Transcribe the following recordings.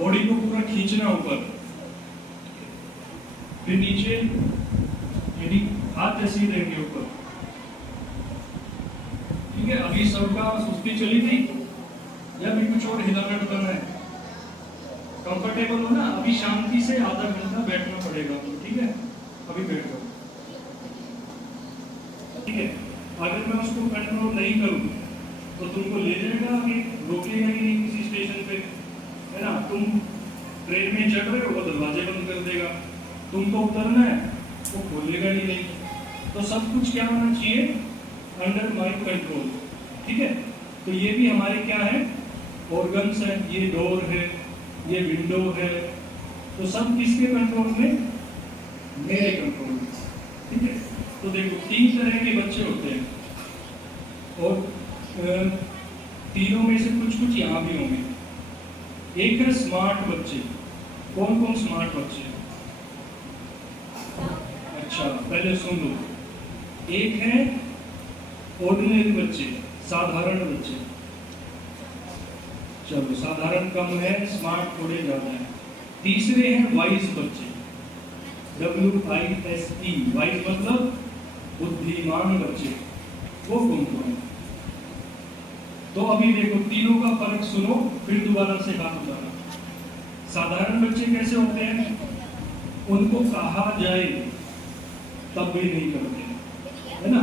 Body को पूरा खींचना ऊपर, फिर नीचे, यानी हाथ ऐसे ही रहेंगे ऊपर। ठीक है, अभी सबका सुस्ती चली थी या भी कुछ और हिलाना करना है? कंफर्टेबल हो ना? अभी शांति से आधा घंटा बैठना पड़ेगा, ठीक है? अभी बैठ जाओ, ठीक है? अगर मैं उसको कंट्रोल नहीं करूं तो तुमको ले जाएगा, अभी रोकेगा ही नहीं किसी स्टेशन पे, है ना? तुम ट्रेन में चढ़ रहे हो, वो दरवाजे बंद कर देगा, तुमको उतरना है वो खोलेगा ही नहीं। तो सब कुछ क्या होना चाहिए? अंडर माय कंट्रोल, ठीक है? तो ये भी हमारे क्या है? ऑर्गन्स है, ये डोर है, ये विंडो है, तो सब किसके कंट्रोल में? मेरे कंट्रोल में, ठीक है? तो देखो 3 तरह के बच्चे होते हैं और तीनों में से कुछ कुछ यहाँ भी होंगे। एक है स्मार्ट बच्चे। कौन कौन स्मार्ट बच्चे? अच्छा, पहले सुन लो। एक है ऑर्डिनरी बच्चे, साधारण बच्चे। चलो, साधारण कम है, स्मार्ट थोड़े ज्यादा है। तीसरे हैं वाइज बच्चे, WISE, वाइज मतलब बुद्धिमान बच्चे। वो कौन कौन है? तो अभी देखो तीनों का फर्क सुनो, फिर दोबारा से बात बताना। साधारण बच्चे कैसे होते हैं? उनको कहा जाए तब भी नहीं करते, है ना?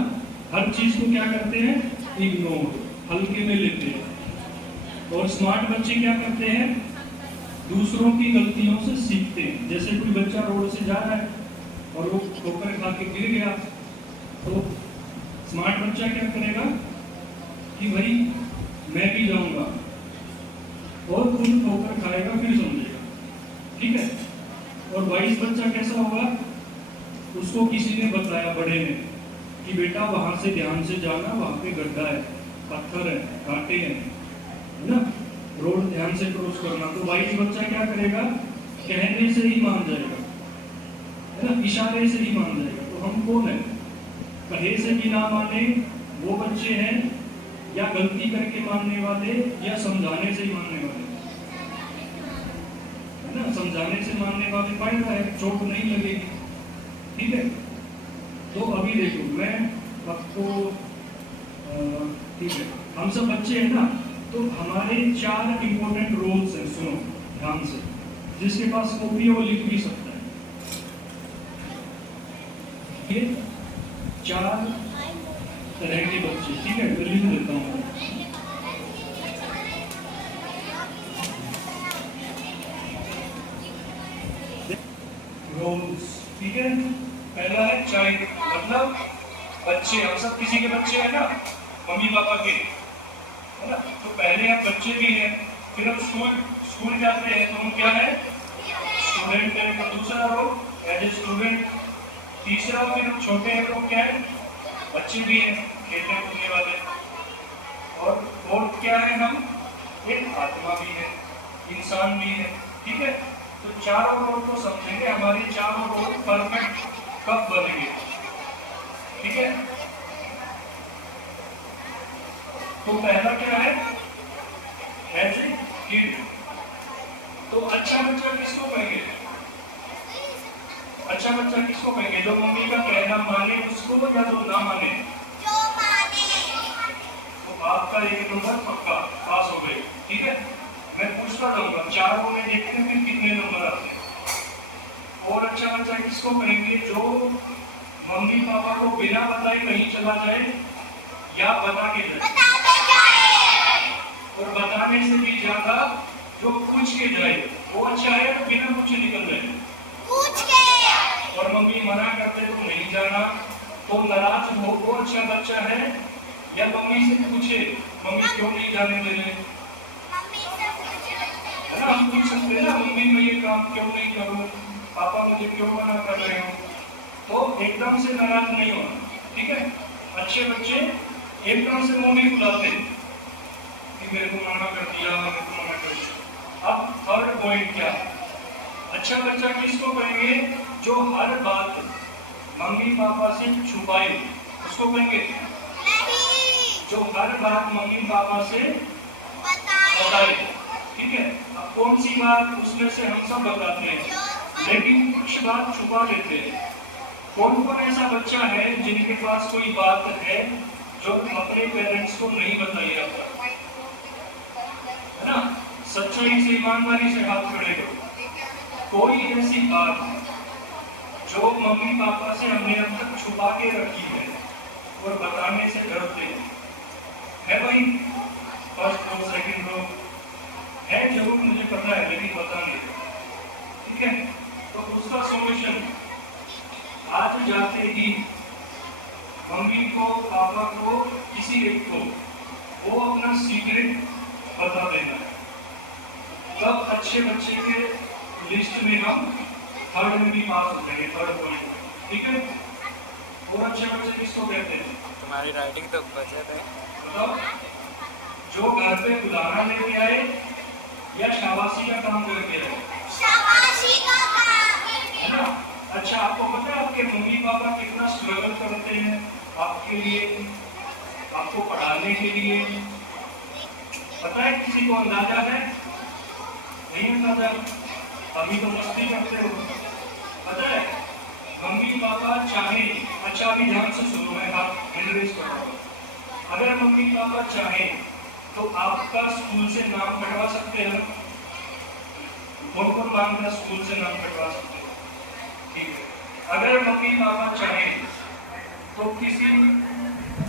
हर चीज को क्या करते हैं? इग्नोर, हल्के में लेते हैं। और स्मार्ट बच्चे क्या करते हैं? दूसरों की गलतियों से सीखते हैं। जैसे कोई बच्चा रोड से जा रहा है और वो ठोकर खा के गिर गया, तो स्मार्ट बच्चा क्या करेगा कि भाई मैं भी जाऊंगा, और खुद ठोकर खाएगा, फिर समझेगा, ठीक है? और वाइस बच्चा कैसा होगा? उसको किसी ने बताया, बड़े ने, कि बेटा वहां से ध्यान से जाना, वहां पे गड्ढा है, पत्थर है, कांटे हैं, है ना? रोड ध्यान से क्रॉस करना। तो वाइस बच्चा क्या करेगा? कहने से ही मान जाएगा, है ना? इशारे से ही मान जाएगा। तो हम कौन है? कहे से भी ना माने वो बच्चे हैं, या गलती करके मानने वाले, या समझाने से ही मानने वाले, है ना? समझाने से मानने वाले फायदा है, चोट नहीं लगेगी, ठीक है? तो अभी देखो मैं आपको, ठीक है, हम सब बच्चे हैं ना, तो हमारे 4 इंपॉर्टेंट रोल्स हैं। सुनो ध्यान से, जिसके पास कॉपी है वो लिख भी सकता है। ये 4 तरह के बच्चे, ठीक है? तो लिख देता हूँ। रोल्स, ठीक है? पहला है चाइल्ड, मतलब बच्चे। हम सब किसी के बच्चे हैं ना, मम्मी पापा के, है ना? तो पहले आप बच्चे भी हैं, फिर हम स्कूल जाते हैं, तो हम क्या है? स्टूडेंट है। तो दूसरा रोल एज ए स्टूडेंट। तीसरा, फिर हम छोटे हैं तो क्या है? बच्चे भी हैं, खेलने कूदने वाले। और फोर्थ क्या है? हम एक आत्मा भी है, इंसान भी है, ठीक है? तो चारों रोल को समझेंगे, हमारे चारों रोल परफेक्ट कब बनेंगे, ठीक है? तो पहला क्या है? As a kid. तो अच्छा बच्चा किसको कहेंगे? अच्छा बच्चा किसको कहेंगे? जो मम्मी का कहना माने उसको, या जो ना माने? जो माने। तो आपका 1 नंबर पक्का पास हो गए, ठीक है? मैं पूछता रहूंगा, चारों में देखते हैं फिर कितने नंबर आते हैं। और अच्छा बच्चा किसको कहेंगे? जो मम्मी पापा को बिना बताए कहीं चला जाए, या बता के जाए, और बताने से भी ज्यादा जो पूछ के जाए वो अच्छा है, बिना पूछे निकल जाए, पूछ के। और मम्मी मना करते तो नहीं जाना, तो नाराज हो, वो अच्छा बच्चा है, या मम्मी से पूछे मम्मी क्यों नहीं जाने दे रहे? हम पूछ सकते हैं ना, मम्मी मैं ये काम क्यों नहीं करूं, पापा मुझे क्यों मना कर रहे हो? तो एकदम से नाराज नहीं होना, ठीक है? अच्छे बच्चे एकदम से मुंह नहीं खुलाते कि मेरे को मना कर दिया, मेरे को मना कर दिया। अब थर्ड पॉइंट क्या? अच्छा बच्चा किसको कहेंगे? जो हर बात मम्मी पापा से छुपाए, उसको कहेंगे? जो हर बात मम्मी पापा से बताए, ठीक है। अब कौन सी बात उसमें से हम सब बताते हैं, लेकिन कुछ बात छुपा लेते हैं। कौन कौन ऐसा बच्चा है जिनके पास कोई बात है जो अपने पेरेंट्स को नहीं बताई जाता, है ना? सच्चाई से, ईमानदारी से हाथ खड़े करो। कोई ऐसी बात जो मम्मी पापा से हमने अब तक छुपा के रखी है और बताने से डरते हैं, है भाई? फर्स्ट रो, सेकंड रो है जरूर, मुझे पता है, लेकिन पता नहीं, ठीक है? तो उसका सॉल्यूशन आज जाते ही मम्मी को, पापा को, किसी एक को वो अपना सीक्रेट बता देना। तब अच्छे बच्चे के लिस्ट में हम थर्ड में भी पास हो जाएंगे, थर्ड पॉइंट, ठीक है? और अच्छे बच्चे किसको कहते हैं? तुम्हारी राइटिंग तो बचे थे। बताओ, जो घर पे उदाहरण लेके आए या शाबाशी का काम करके आए? शाबाशी का काम, है ना? अच्छा, आपको पता है आपके मम्मी पापा कितना स्ट्रगल करते हैं आपके लिए, आपको पढ़ाने के लिए? पता है? किसी को अंदाजा है? नहीं अंदाजा? अभी तो मस्ती करते हो, पता है? मम्मी पापा चाहे, अच्छा अभी ध्यान से सुनो, मैं बात एड्रेस कर रहा हूँ। अगर मम्मी पापा चाहे तो आपका स्कूल से नाम कटवा सकते हैं। कौन कौन का स्कूल से नाम कटवा सकते हैं? ठीक है। अगर मम्मी पापा चाहे तो किसी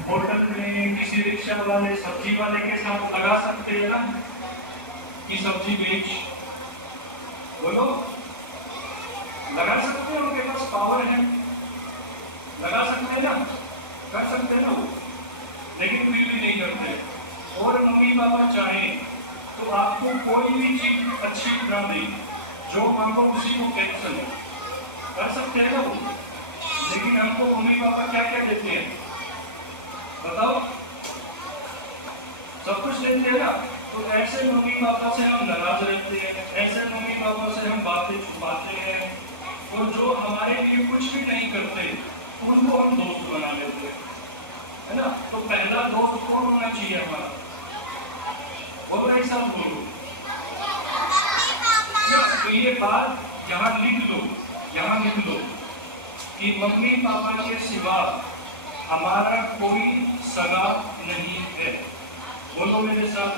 होटल में, किसी रिक्शा वाले, सब्जी वाले के साथ लगा सकते हैं ना कि सब्जी बेच, बोलो, लगा सकते हैं? उनके पास पावर है, लगा सकते हैं ना, कर सकते हैं ना वो, लेकिन फिर भी नहीं करते। और मम्मी पापा चाहे तो आपको कोई भी चीज अच्छी ना दे, जो मांगो उसी को कैंसिल कर सकते हैं ना वो, लेकिन हमको मम्मी पापा क्या क्या देते हैं बताओ? सब कुछ देते हैं ना। तो ऐसे मम्मी पापा से हम नाराज रहते हैं, ऐसे मम्मी पापा से हम बातें छुपाते हैं, और जो हमारे लिए कुछ भी नहीं करते उनको हम दोस्त बना लेते हैं, है ना? तो पहला दोस्त कौन होना चाहिए हमारा? और ऐसा बोलो, तो ये बात यहाँ लिख लो, यहाँ लिख लो कि मम्मी पापा के सिवा हमारा कोई सगा नहीं है। बोलो मेरे साथ,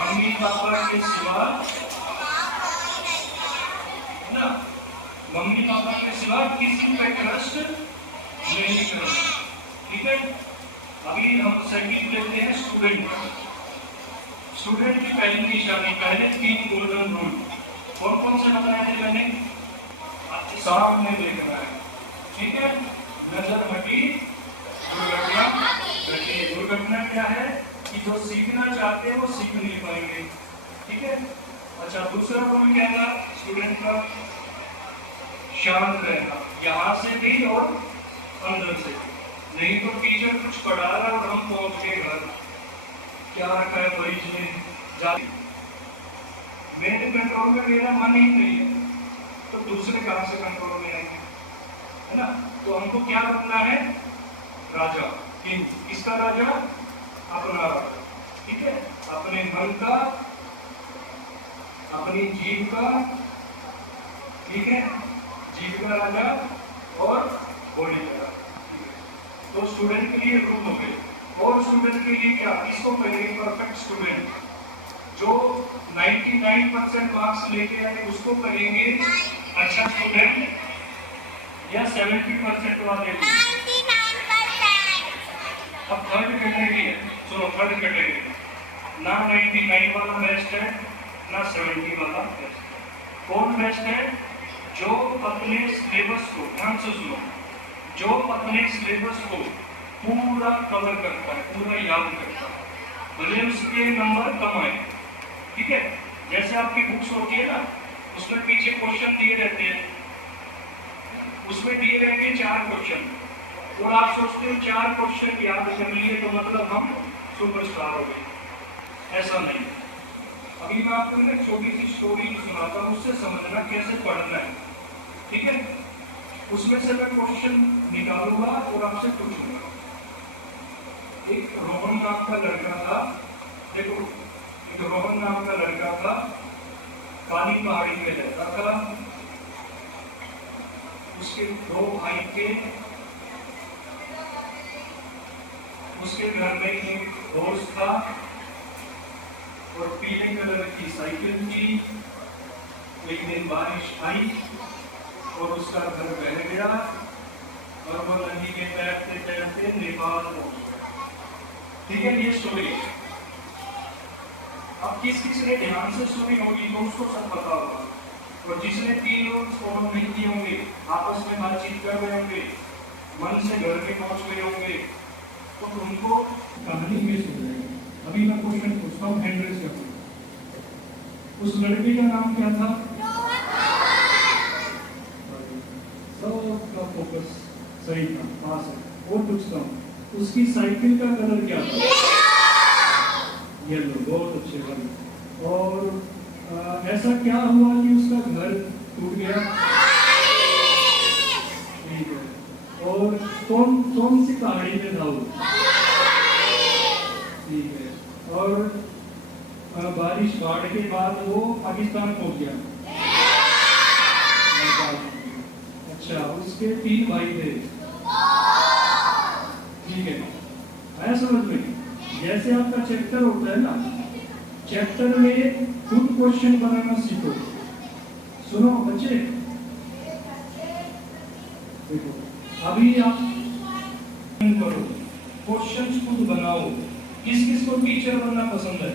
मम्मी पापा के सिवा, है ना? मम्मी पापा के सिवा किसी पे ट्रस्ट नहीं करना, ठीक है? अभी हम सेकंड लेते हैं स्टूडेंट। स्टूडेंट की पहली निशानी, पहले 3 गोल्डन रूल कौन कौन से बताए थे मैंने? आपके सामने देखना है, ठीक है? नजर हटी, दुर्घटना घटी। दुर्घटना क्या है कि जो सीखना चाहते हैं वो सीख नहीं पाएंगे, ठीक है? अच्छा, दूसरा रूल क्या था स्टूडेंट का? शांत रहना, यहाँ से भी और अंदर से भी। नहीं तो टीचर कुछ पढ़ा रहा और हम पहुंच गए घर, क्या रखा है मरीज ने, मेरे कंट्रोल में मेरा मन ही नहीं है, तो दूसरे कहां से कंट्रोल में आएंगे, है ना? तो हमको क्या रखना है? राजा। किसका राजा? अपना राजा, ठीक है? अपने मन का, अपनी जीभ का, ठीक है? जीभ का राजा और बॉडी का राजा, ठीक है? तो स्टूडेंट के लिए रूल हो गए। और स्टूडेंट के लिए क्या? इसको कहेंगे परफेक्ट स्टूडेंट। जो 99% मार्क्स लेके आए उसको कहेंगे अच्छा स्टूडेंट, या 70% वाले? 99%। अब थर्ड कैटेगरी है, सुनो थर्ड कैटेगरी, ना 99 वाला बेस्ट है, ना 70 वाला बेस्ट है। कौन बेस्ट है? जो अपने सिलेबस को, ध्यान से सुनो, जो अपने सिलेबस को पूरा कवर करता है, पूरा याद करता है, भले उसके नंबर कम आए, ठीक है? जैसे आपकी बुक्स होती है ना, उसमें पीछे क्वेश्चन दिए रहते हैं, उसमें दिए रहेंगे 4 क्वेश्चन, और आप सोचते हो 4 क्वेश्चन याद कर लिए तो मतलब हम सुपरस्टार हो गए। ऐसा नहीं। अभी मैं आपको एक छोटी सी स्टोरी सुनाता हूँ, उससे समझना कैसे पढ़ना है, ठीक है? उसमें से मैं क्वेश्चन निकालूंगा और आपसे पूछूंगा। एक रोहन नाम का लड़का था, देखो एक रोहन नाम का लड़का था, काली पहाड़ी में रहता था। उसके दो भाई थे। उसके घर में एक हॉर्स था और पीले कलर की साइकिल थी। एक दिन बारिश आई और उसका घर बह गया और वो नदी में तैरते तैरते नेपाल पहुंच गया। ठीक है, ये स्टोरी। अब किस किस ने ध्यान से सुनी होगी तो उसको सब पता होगा, और जिसने 3 रूल्स फॉलो नहीं किए होंगे, आपस में बातचीत कर रहे होंगे, मन से घर में पहुंच गए होंगे, तो उनको कहानी मिस हो जाएगी। अभी मैं क्वेश्चन पूछता हूँ, हैंड रेज करना। उस लड़के का नाम क्या था? सबका फोकस सही था, पास है। और पूछता हूँ, उसकी साइकिल का कलर क्या था? येलो। बहुत अच्छे वाले। और ऐसा क्या हुआ कि उसका घर टूट गया? ठीक है। और कौन कौन सी पहाड़ी में था वो? ठीक है। और बारिश, बाढ़ के बाद वो पाकिस्तान पहुंच गया। अच्छा, उसके 3 भाई थे। ठीक है, आया समझ में? जैसे आपका चैप्टर होता है ना, चैप्टर में खुद क्वेश्चन बनाना सीखो। सुनो बच्चे, देखो अभी आप करो, क्वेश्चन खुद बनाओ। किस किस को टीचर बनना पसंद है?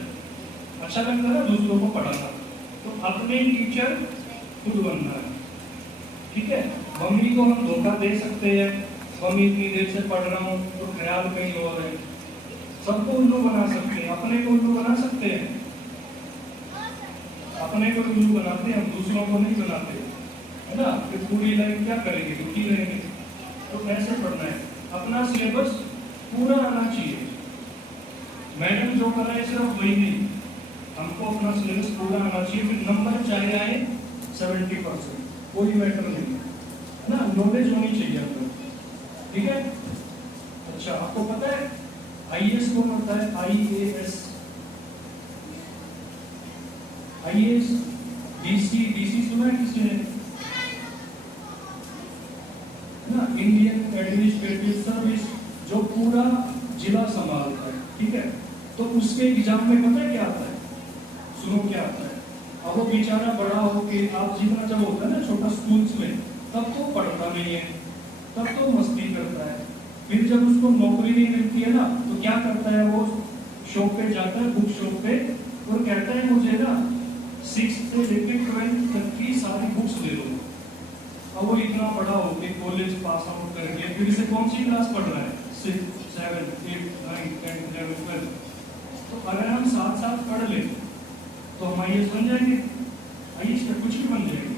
अच्छा लगता है दूसरों को पढ़ाना, तो अपने टीचर खुद बनना है। ठीक है, मम्मी को हम धोखा दे सकते हैं, मम्मी इतनी देर से पढ़ रहा हूँ तो ख्याल कहीं और है। सबको उल्लू बना सकते हैं, अपने को उल्लू बना सकते हैं। अपने को उल्लू बनाते हैं, हम दूसरों को नहीं बनाते, है ना? फिर पूरी लाइफ क्या करेंगे? दुखी रहेंगे। तो ऐसे पढ़ना है, अपना सिलेबस पूरा आना चाहिए। मैडम जो कर रहा है सिर्फ वही नहीं, हमको अपना सिलेबस पूरा आना चाहिए। फिर नंबर चाहे आए 70%, कोई मैटर नहीं है ना, नॉलेज होनी चाहिए आपको। ठीक है, अच्छा आपको पता है आईएएस कौन होता है? आईएएस, आईएएस, डीसी सुना है किसी ने? ना, इंडियन एडमिनिस्ट्रेटिव सर्विस, जो पूरा जिला संभालता है। ठीक है, तो उसके एग्जाम में पता है क्या आता है? सुनो क्या आता है। अब वो बेचारा बड़ा हो के, आप जीतना जब होता है ना छोटा स्कूल्स में, तब तो पढ़ता नहीं है, तब तो मस्ती करता है। फिर जब उसको नौकरी नहीं मिलती है ना, तो क्या करता है? वो शॉप पे जाता है, बुक शॉप पे, और कहता है मुझे ना 6th से लेकर 12th तक की सारी बुक्स दे दो। अब वो इतना बड़ा हो के कॉलेज पास आउट करके फिर से कौन सी क्लास पढ़ रहा है? 6, 7, 8, 9, 10, 11, 12। तो अगर हम साथ साथ पढ़ ले तो हम आईएएस बन जाएंगे, आईएएस का कुछ भी बन जाएंगे।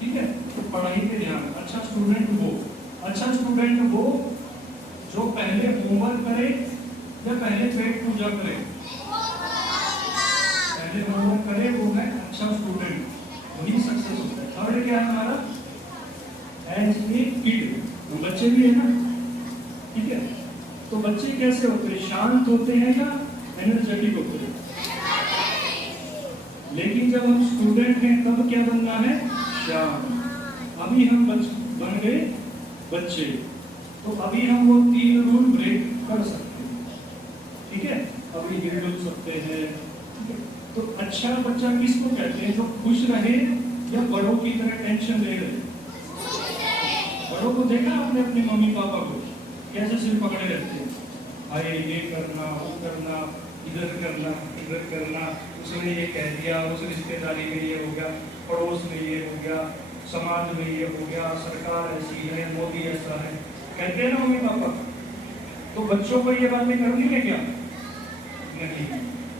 ठीक है, तो पढ़ाई पे ध्यान। अच्छा स्टूडेंट वो जो पहले होमवर्क करे या पहले पेट पूजा करे? पहले होमवर्क करे, वो है अच्छा स्टूडेंट, वही सक्सेस होता है। थर्ड क्या है हमारा? एज ए किड, बच्चे भी है ना। ठीक है, तो बच्चे कैसे होते हैं? शांत होते हैं या एनर्जेटिक होते हैं? लेकिन जब हम स्टूडेंट हैं तब क्या बनना है? शांत। अभी हम बन गए बच्चे, तो अभी हम वो 3 रूल ब्रेक कर सकते हैं। ठीक है, अभी हिल सकते हैं। तो अच्छा बच्चा किसको कहते हैं? जो खुश रहे या बड़ों की तरह टेंशन ले रहे? बड़ों को देखा आपने अपने मम्मी पापा को कैसे सिर पकड़े रहते हैं? अरे ये करना, वो करना, इधर करना, इधर करना, उसने ये कह दिया, उस रिश्तेदारी में ये हो गया, पड़ोस में ये हो गया, समाज में ये हो गया, सरकार ऐसी है, मोदी ऐसा है, कहते हैं ना मम्मी पापा। तो बच्चों को ये बातें करनी है क्या? नहीं,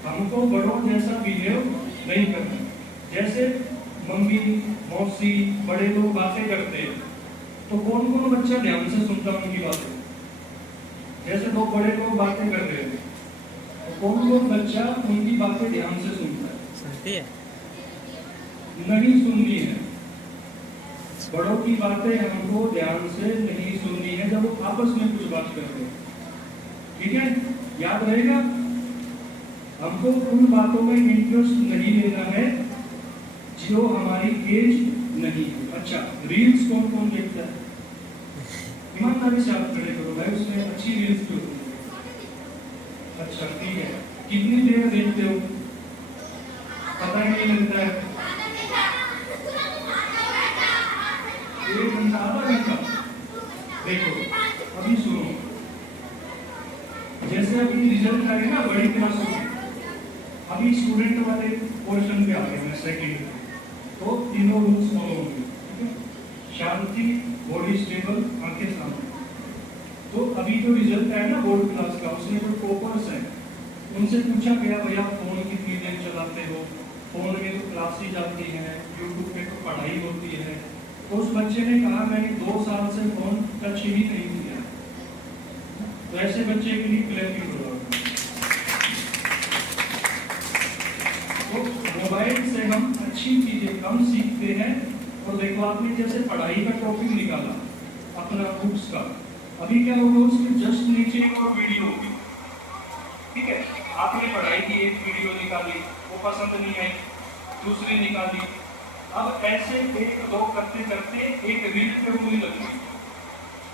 हमको बड़ों जैसा बिहेव नहीं करना। जैसे मम्मी, मौसी, बड़े लोग बातें करते हैं, तो कौन कौन बच्चा ध्यान से सुनता है उनकी बातें? जैसे 2 बड़े लोग बातें कर रहे हैं, तो कौन कौन बच्चा उनकी बातें ध्यान से सुनता है? सुनती है? नहीं सुननी है। बड़ों की बातें हमको ध्यान से नहीं सुननी है जब वो आपस में कुछ बात करते हैं। ठीक है, याद रहेगा। हमको उन बातों में इंटरेस्ट नहीं लेना है जो हमारी एज नहीं है। अच्छा, रील्स कौन कौन देखता है? ईमानदारी से आप खड़े करो भाई, उसमें अच्छी रील्स भी होती है। अच्छा ठीक है, कितनी देर देखते हो? पता ही नहीं लगता है। 1 घंटा, आधा घंटा। देखो अभी सुनो, जैसे अभी रिजल्ट आए ना बड़ी क्लासों में, अभी स्टूडेंट वाले पोर्शन पे आ गए हैं सेकेंड, तो तीनों रूल्स फॉलो होंगे, ठीक है? शांति, बॉडी स्टेबल, आंखें सामने। तो अभी जो रिजल्ट आया ना बोर्ड क्लास का, उसमें जो टॉपर्स हैं उनसे पूछा गया भैया फोन कितनी देर चलाते हो? फोन में तो क्लासेज आती हैं, यूट्यूब पे तो पढ़ाई होती है। तो उस बच्चे ने कहा मैंने 2 साल से फोन टच ही नहीं किया। तो ऐसे बच्चे के लिए क्लैपिंग करो। तो मोबाइल से हम अच्छी चीजें कम सीखते हैं। और देखो आपने जैसे पढ़ाई का टॉपिक निकाला अपना बुक्स का, अभी क्या होगा उसके जस्ट नीचे एक और वीडियो होगी, ठीक है? आपने पढ़ाई की एक वीडियो निकाली, वो पसंद नहीं आई, दूसरी निकाली। अब ऐसे 1-2 करते करते एक रील पे उंगली लग गई,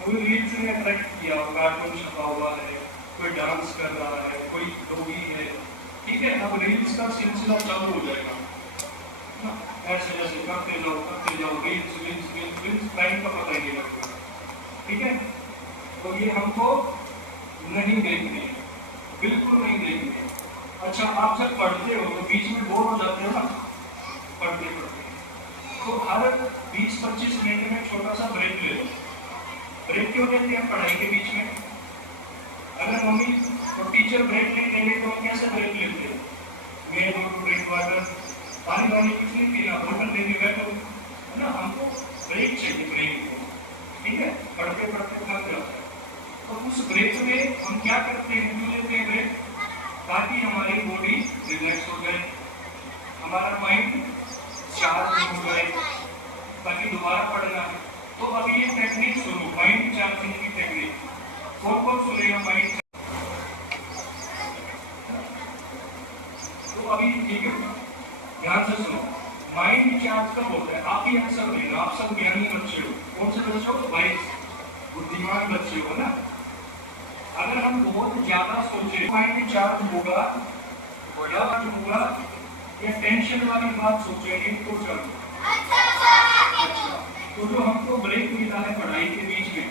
वो रील्स ने अट्रैक्ट किया, कार्टून छपा हुआ है, कोई डांस कर रहा है, कोई डोगी है, ठीक है? अब रील्स का सिलसिला चालू हो जाएगा ना, ऐसे ऐसे करते जाओ reels reels reels reels, time का पता ही नहीं लगता, ठीक है? तो ये हमको नहीं देखनी है, बिल्कुल नहीं देखनी है। अच्छा, आप जब पढ़ते हो तो बीच में बोर हो जाते हो ना पढ़ते पढ़ते, तो हर 20-25 मिनट में छोटा सा ब्रेक ले लो। ब्रेक क्यों लेते हैं पढ़ाई के बीच में? अगर मम्मी और टीचर ब्रेक नहीं देंगे तो हम कैसे ब्रेक लेते हैं? मैं दो ड्रिंक वाटर, पानी वानी कुछ नहीं पीना, बोतल लेके बैठो, है ना? हमको ब्रेक चाहिए, ब्रेक, ठीक है? पढ़ते पढ़ते थक जाता है, तो उस ब्रेक में हम क्या करते हैं, क्यों लेते हैं ब्रेक? ताकि हमारी बॉडी रिलैक्स हो जाए, हमारा माइंड चार्ज हो जाए, ताकि दोबारा पढ़ना है। तो अभी ये टेक्निक सुनो, माइंड चार्जिंग की टेक्निक। कौन सुनेगा माइंड? तो अभी ठीक है, ध्यान से सुनो। माइंड चार्ज कब होता है? आप ही आंसर देना, आप सब ज्ञानी बच्चे हो। कौन से बच्चे हो? 22 बुद्धिमान बच्चे हो ना। अगर हम बहुत ज्यादा सोचे, माइंड चार्ज होगा, या टेंशन वाली बात सोचेंगे तो चलो। अच्छा, तो जो हमको ब्रेक मिला है पढ़ाई के बीच में,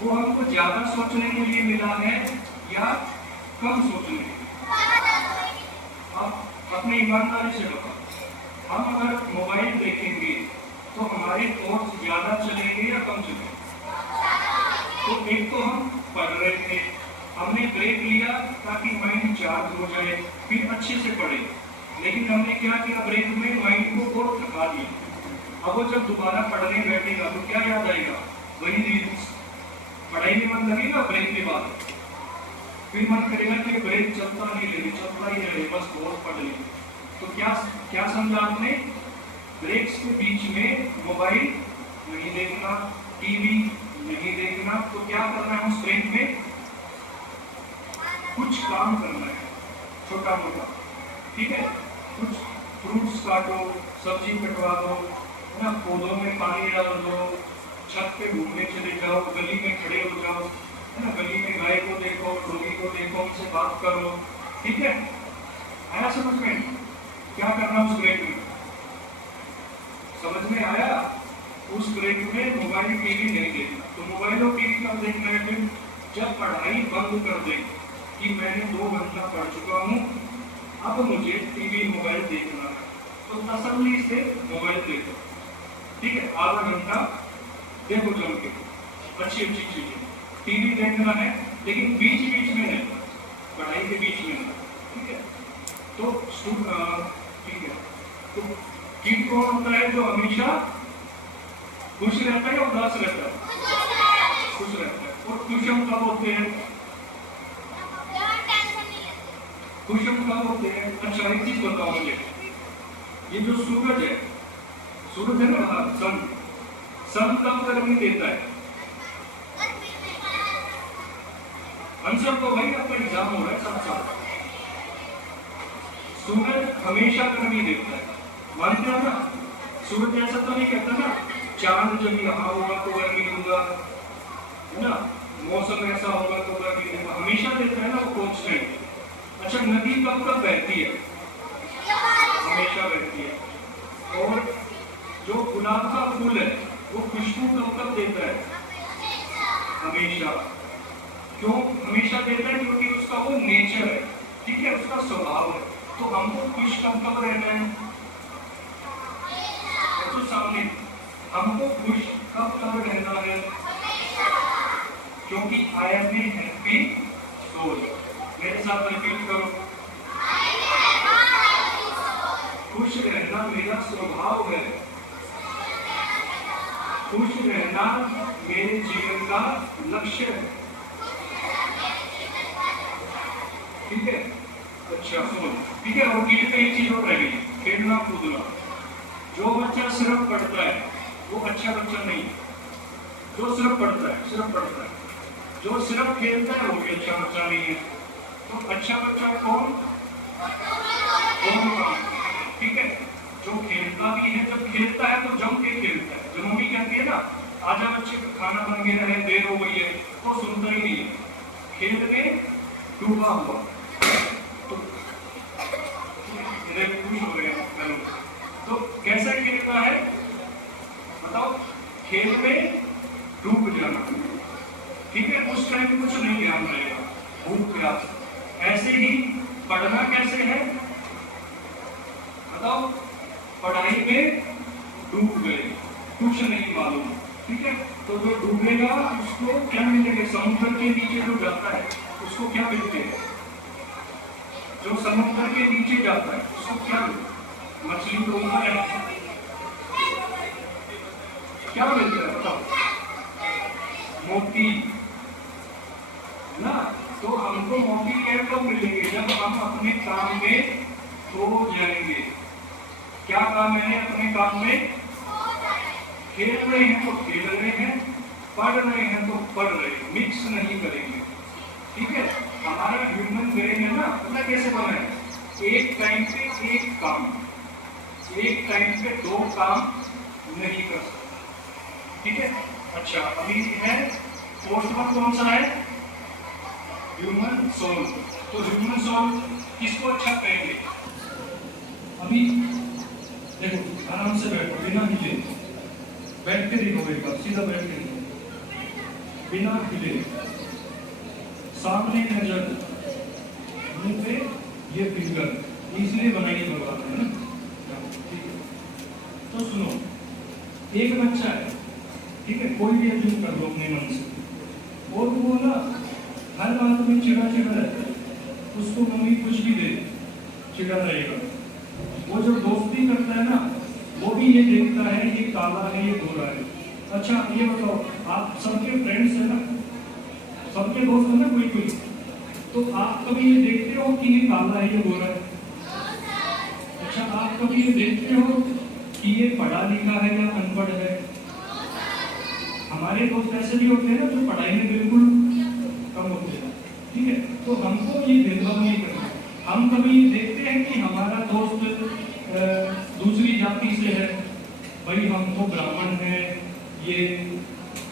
वो हमको ज्यादा सोचने के लिए मिला है या कम सोचने के लिए? आप अपनी ईमानदारी से बताओ। हम अगर मोबाइल देखेंगे तो हमारे थॉट्स ज्यादा चलेंगे या कम चलेंगे? तो एक तो हम पढ़ रहे थे, हमने ब्रेक लिया ताकि माइंड चार्ज हो जाए, फिर अच्छे से पढ़े। लेकिन हमने क्या किया, ब्रेक में माइंड को बहुत थका दिया। अब वो जब दोबारा पढ़ने बैठेगा तो क्या याद आएगा? वही रील्स। पढ़ाई में मन लगेगा ब्रेक के बाद, फिर मन करेगा कि ब्रेक चलता नहीं रहे, चलता ही रहे, बस बहुत पढ़ ले। तो क्या समझा आपने? ब्रेक्स के बीच में मोबाइल नहीं देखना, टीवी नहीं देखना। तो क्या करना है उस ब्रेक में? कुछ काम करना है छोटा मोटा, ठीक है? कुछ फ्रूट्स काटो, सब्जी कटवा दो, है ना? पौधों में पानी डाल दो, छत पे घूमने चले जाओ, गली में खड़े हो जाओ, है ना? गली में गाय को देखो, डोगी को देखो, उनसे बात करो, ठीक है? आया समझ में? क्या करना उस ब्रेक में? समझ में आया? उस ब्रेक में मोबाइल टीवी नहीं देखना। तो मोबाइल और टीवी कब देखना है? फिर जब पढ़ाई बंद कर दे कि मैंने 2 घंटा पढ़ चुका हूँ, अब मुझे टीवी मोबाइल देखना है, तो तसल्ली से मोबाइल देखो, ठीक है? आधा घंटा देखो जम के अच्छी अच्छी चीजें। टीवी देखना है लेकिन बीच बीच में नहीं, पढ़ाई के बीच में नहीं, ठीक है? तो ठीक है। तो किड कौन होता है जो हमेशा खुश रहता है या उदास रहता है? खुश रहता है। और खुशम कब होते हैं? खुशम कब होते हैं? अच्छा एक चीज बताओ मुझे, ये जो सूरज है ना, सन कब गर्मी देता है? आंसर तो भाई आपका एग्जाम हो रहा है सब साल। सूरज हमेशा गर्मी देता है, मानते हो ना? सूरज ऐसा तो नहीं कहता ना चांद जब यहाँ होगा तो गर्मी दूंगा, है ना? मौसम ऐसा होगा तो गर्मी दूंगा, हमेशा देता है ना वो कांस्टेंट। अच्छा, नदी कब कब बहती है? हमेशा बहती है। और जो गुलाब का फूल है वो खुशबू कब कब देता है? हमेशा। क्यों हमेशा देता है? क्योंकि उसका वो नेचर है, ठीक है, उसका स्वभाव है। तो हमको खुश कब कब रहना है? तो सामने हमको खुश कब कब रहना है? क्योंकि I am a happy soul. मेरे साथ रिपीट करो, खुश रहना मेरा स्वभाव है, खुश रहना मेरे जीवन का लक्ष्य है, ठीक है? अच्छा सुनो, ठीक है। और गीत में एक चीज और रह गई, खेलना कूदना। जो बच्चा सिर्फ पढ़ता है वो अच्छा बच्चा नहीं है। जो सिर्फ पढ़ता है, सिर्फ पढ़ता है, जो सिर्फ खेलता है वो भी अच्छा बच्चा नहीं है। तो अच्छा बच्चा कौन? ठीक है, जो खेलता भी है, जब खेलता है तो जम के खेलता है। जब मम्मी कहती है ना आजा बच्चे खाना बन गया है, देर हो गई है, तो सुनता ही नहीं है, खेल में डूबा हुआ। तो इधर खुश हो गए लोग। तो कैसा खेलता है बताओ? खेल में डूब जाना, ठीक है? उस टाइम कुछ नहीं ध्यान रहेगा, भूख प्यास। ऐसे ही पढ़ना कैसे है बताओ? पढ़ाई में डूब गए, कुछ नहीं मालूम, ठीक है? तो जो डूबेगा उसको क्या मिलेगा? समुद्र के नीचे जो जाता है उसको क्या मिलते हैं? जो समुद्र के नीचे जाता है उसको क्या मिलता है? मछली तो ऊपर है, क्या मिलता है बताओ? मोती ना। तो हमको मोती क्या कब मिलेंगे? जब हम अपने काम में खो जाएंगे। क्या काम है? अपने काम में खेल रहे हैं तो खेल रहे हैं, पढ़ रहे हैं तो पढ़ रहे हैं, मिक्स नहीं करेंगे, ठीक है? हमारा ह्यूमन ब्रेन है ना, पता कैसे बना है? एक टाइम पे एक काम, एक टाइम पे दो काम नहीं कर सकते, ठीक है? अच्छा, अभी है फोर्थ वन कौन सा है? Human soul. तो ह्यूमन सोल किसको अच्छा कहेंगे? अभी देखो, आराम से बैठो, बिना हिले, बैठ के देखो, एक बार सीधा बैठ के देखो, बिना हिले, सामने नजर, मुंह पे ये फिंगर, इसलिए बनाई भगवान है ना, ठीक है? तो सुनो, एक बच्चा है, ठीक है, कोई भी अध्ययन कर लो अपने मन से, और वो ना हर बात में चिड़ा चिड़ा रहता है, उसको मम्मी कुछ भी दे चिड़ा रहेगा। वो जो दोस्ती करता है ना, वो भी ये देखता है ये काला है ये गोरा है। अच्छा ये बताओ, आप सबके फ्रेंड्स है ना, सबके दोस्त है ना कोई कोई, तो आप कभी ये देखते हो कि ये काला है ये गोरा है? अच्छा, आप कभी ये देखते हो कि ये पढ़ा लिखा है या अनपढ़ है? हमारे दोस्त ऐसे भी होते हैं ना जो पढ़ाई में बिल्कुल कम होते हैं, ठीक है? तो हमको ये भेदभाव नहीं करना। हम कभी देखते हैं कि हमारा दोस्त दूसरी जाति से है, भाई हम तो ब्राह्मण है, ये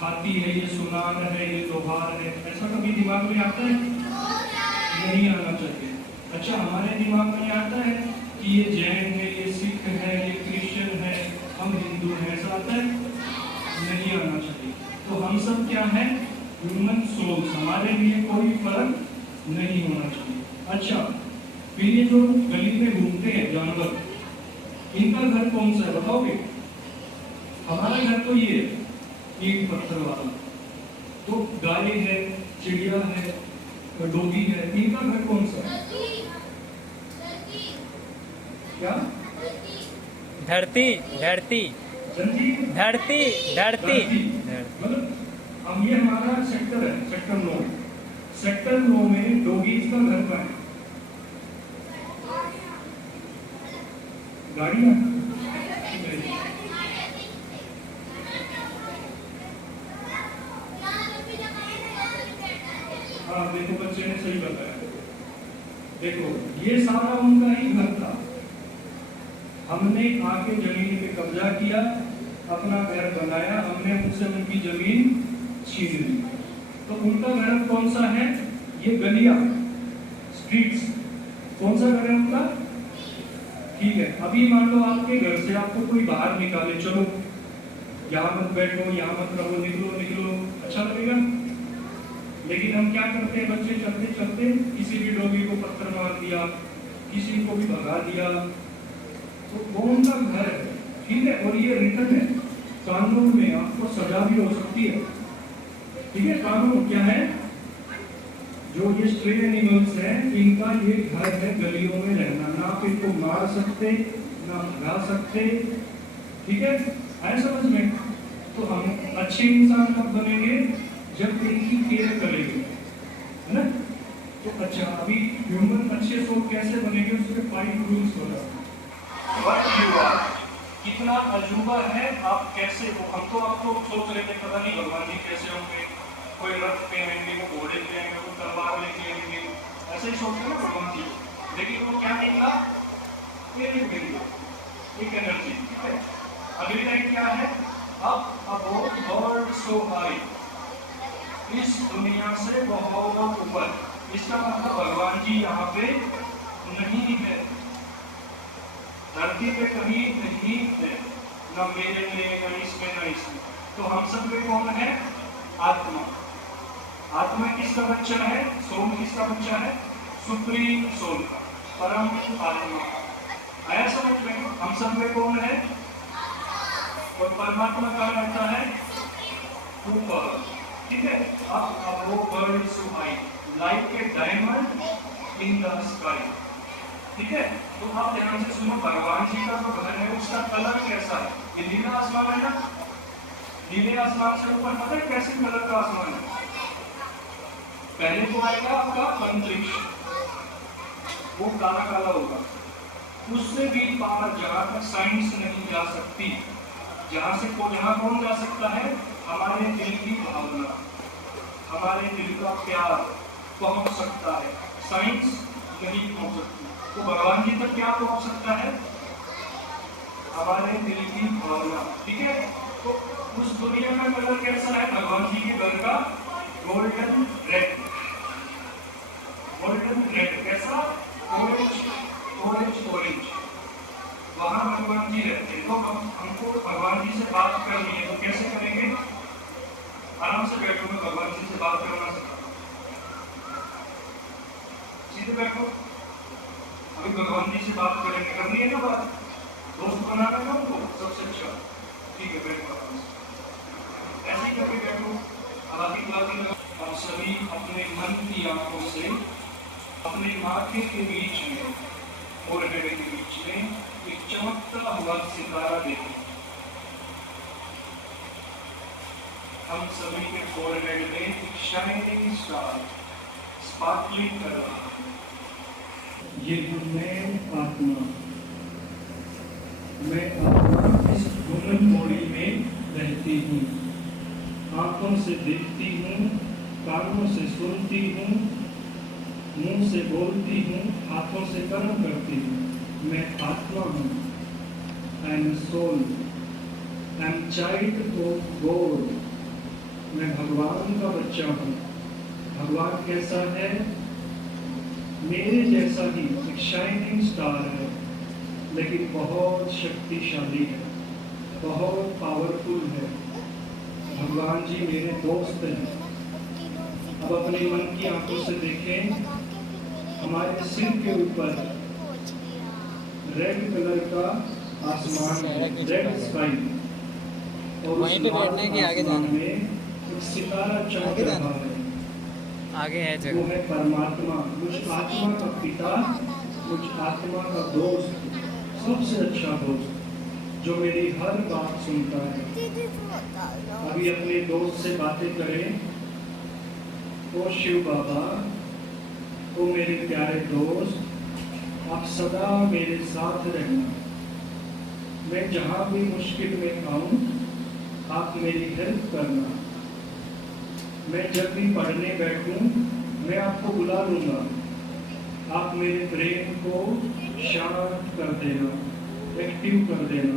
हाथी है, ये सुनार है, ये लोहार है, ऐसा कभी दिमाग में आता है? नहीं आना चाहिए। अच्छा, हमारे दिमाग में आता है कि ये जैन है, ये सिख है, ये क्रिश्चियन है, हम हिंदू हैं, ऐसा आता है? नहीं आना चाहिए। तो हम सब क्या है? ह्यूमन सोल्स, हमारे लिए कोई फर्क नहीं होना चाहिए। अच्छा, फिर ये जो गली में घूमते हैं जानवर, इनका घर कौन सा है बताओगे? हमारा घर तो ये ईंट पत्थर वाला, तो गाय है, चिड़िया है, डोगी है, इनका घर कौन सा है? क्या? धरती धरती धरती धरती। मतलब हम ये हमारा सेक्टर है, सेक्टर 9। सेक्टर 9 में डोगीज का घर का है। गाड़ियाँ हाँ, देखो बच्चे ने सही बताया। देखो ये सारा उनका ही घर था, हमने आके जमीन पे कब्जा किया, अपना घर बनाया, हमने उनसे उनकी जमीन छीन ली। तो उनका घर कौन सा है? ये गलियां, स्ट्रीट्स, कौन सा घर है उनका? ठीक है, अभी मान लो आपके घर से आपको कोई बाहर निकाले, चलो यहाँ मत बैठो, यहाँ मत रहो, निकलो निकलो, अच्छा लगेगा? लेकिन हम क्या करते हैं, बच्चे चलते चलते किसी भी डॉगी को पत्थर मार दिया, किसी को भी भगा दिया, तो वो उनका घर है, ठीक है, और ये रिटर्न है कानून में, आपको सजा भी हो सकती है, ठीक है। कानून क्या है? जो ये स्ट्रे एनिमल्स हैं, इनका ये घर है गलियों में रहना, ना आप इनको मार सकते, ना भगा सकते, ठीक है, आए समझ में? तो हम अच्छे इंसान कब बनेंगे? जब इनकी केयर करेंगे, है ना? तो अच्छा, अभी ह्यूमन अच्छे सोल कैसे बनेंगे, उसके 5 रूल्स बताओ। व्हाट यू आर, कितना अजूबा है आप, कैसे हो? हम तो आपको सोच रहे थे पता नहीं भगवान जी कैसे होंगे, कोई रथ पे आएंगे, वो घोड़े पे आएंगे, वो तलवार लेके आएंगे, ऐसे ही सोचते ना भगवान जी, लेकिन वो क्या निकला? एक एनर्जी, ठीक है। अगली लाइन क्या है? अब अबोव वर्ल्ड सो हाई, इस दुनिया से बहुत ऊपर, इसका मतलब भगवान जी यहाँ पे नहीं है, धरती पे कहीं नहीं है, न मेरे में, न इसमें, न इसमें। तो हम सब में कौन है? आत्मा। आत्मा किसका बच्चा है? सोल किसका बच्चा है? सुप्रीम सोल का, परम आत्मा। आया समझ में? हम सब में कौन है? और परमात्मा कहाँ रहता है? ऊपर, ठीक है। अब वो world so high like a diamond in the sky, ठीक है। तो आप ध्यान से सुनो, भगवान जी का जो घर है उसका कलर कैसा है? ये नीला आसमान है ना, नीले आसमान से ऊपर पता है कैसे कलर का आसमान है? पहले तो आएगा आपका अंतरिक्ष, वो काला काला होगा, उससे भी पार जहां तक साइंस नहीं जा सकती, जहां कौन जा सकता है? हमारे दिल की भावना, हमारे दिल का प्यार पहुंच सकता है, साइंस नहीं पहुंच सकती। तो भगवान जी तक क्या पहुंच सकता है? हमारे दिल की भावना, ठीक है। तो उस दुनिया का कलर कैसा है? भगवान जी के घर का गोल्डन रेड, गोल्डन रेड कैसा? ऑरेंज, वहां भगवान जी रहते हैं। तो हमको भगवान जी से बात करनी है, तो कैसे करेंगे? आराम से बैठो, मैं भगवान जी से बात करना सिखाता हूं, सीधे बैठो। अभी भगवान जी से बात करेंगे, करनी है ना बात, दोस्त बनाना है हमको सबसे अच्छा, ठीक है, बैठो आराम से, ऐसे ही करके बैठो। आप सभी अपने मन की आंखों से अपने माथे के बीच में और हेड के बीच में एक चमकता हुआ सितारा देखें। हम सभी के फोरहेड में एक शाइनिंग स्टार स्पार्कलिंग कर रहा है। ये मैं आत्मा इस ह्यूमन बॉडी में रहती हूँ, आंखों से देखती हूँ, कानों से सुनती हूँ, मुंह से बोलती हूँ, हाथों से कर्म करती हूँ। मैं आत्मा हूँ, I am soul, I am child of God, मैं भगवान का बच्चा हूँ। भगवान कैसा है? मेरे जैसा ही एक शाइनिंग स्टार है, लेकिन बहुत शक्तिशाली है, बहुत पावरफुल है। भगवान जी मेरे दोस्त हैं। अब अपने मन की आंखों से देखें, हमारे सिर के ऊपर रेड कलर का आसमान है, रेड स्काई, और वहीं पे बैठना है कि आगे जाना है? में एक सितारा चमक रहा है, आगे है वो जगह। है परमात्मा, मुझ आत्मा का पिता, मुझ आत्मा का दोस्त, सबसे अच्छा दोस्त, जो मेरी हर बात सुनता है। अभी अपने दोस्त से बातें करें। ओ शिव बाबा, ओ मेरे प्यारे दोस्त, आप सदा मेरे साथ रहना। मैं जहाँ भी मुश्किल में आऊँ, आप मेरी हेल्प करना। मैं जब भी पढ़ने बैठूं, मैं आपको बुला लूंगा, आप मेरे ब्रेन को शांत कर देना, एक्टिव कर देना।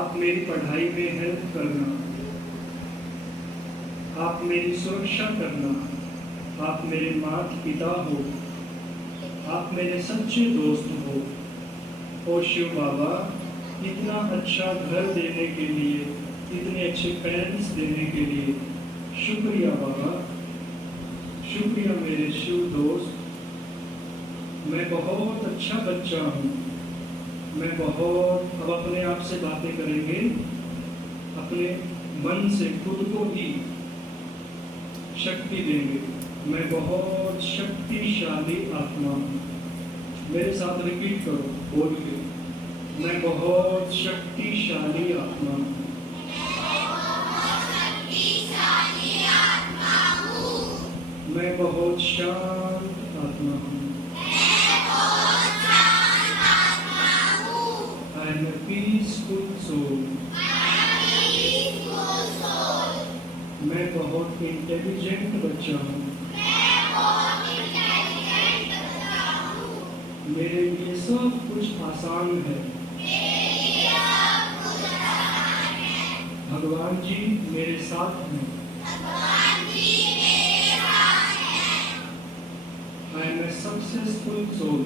आप मेरी पढ़ाई में हेल्प करना, आप मेरी सुरक्षा करना। आप मेरे माता पिता हो, आप मेरे सच्चे दोस्त हो। ओ शिव बाबा, इतना अच्छा घर देने के लिए, इतने अच्छे पेरेंट्स देने के लिए शुक्रिया बाबा, शुक्रिया मेरे शिव दोस्त। मैं बहुत अच्छा बच्चा हूँ। मैं बहुत, अब अपने आप से बातें करेंगे, अपने मन से खुद को ही शक्ति देंगे। मैं बहुत शक्तिशाली आत्मा हूँ। मेरे साथ रिपीट करो बोल के, मैं बहुत शक्तिशाली आत्मा हूँ। मैं बहुत शांत आत्मा हूँ। I am a peaceful soul. मैं बहुत इंटेलिजेंट बच्चा हूँ। मेरे लिए सब कुछ आसान है। भगवान जी मेरे साथ हैं। I am a successful soul.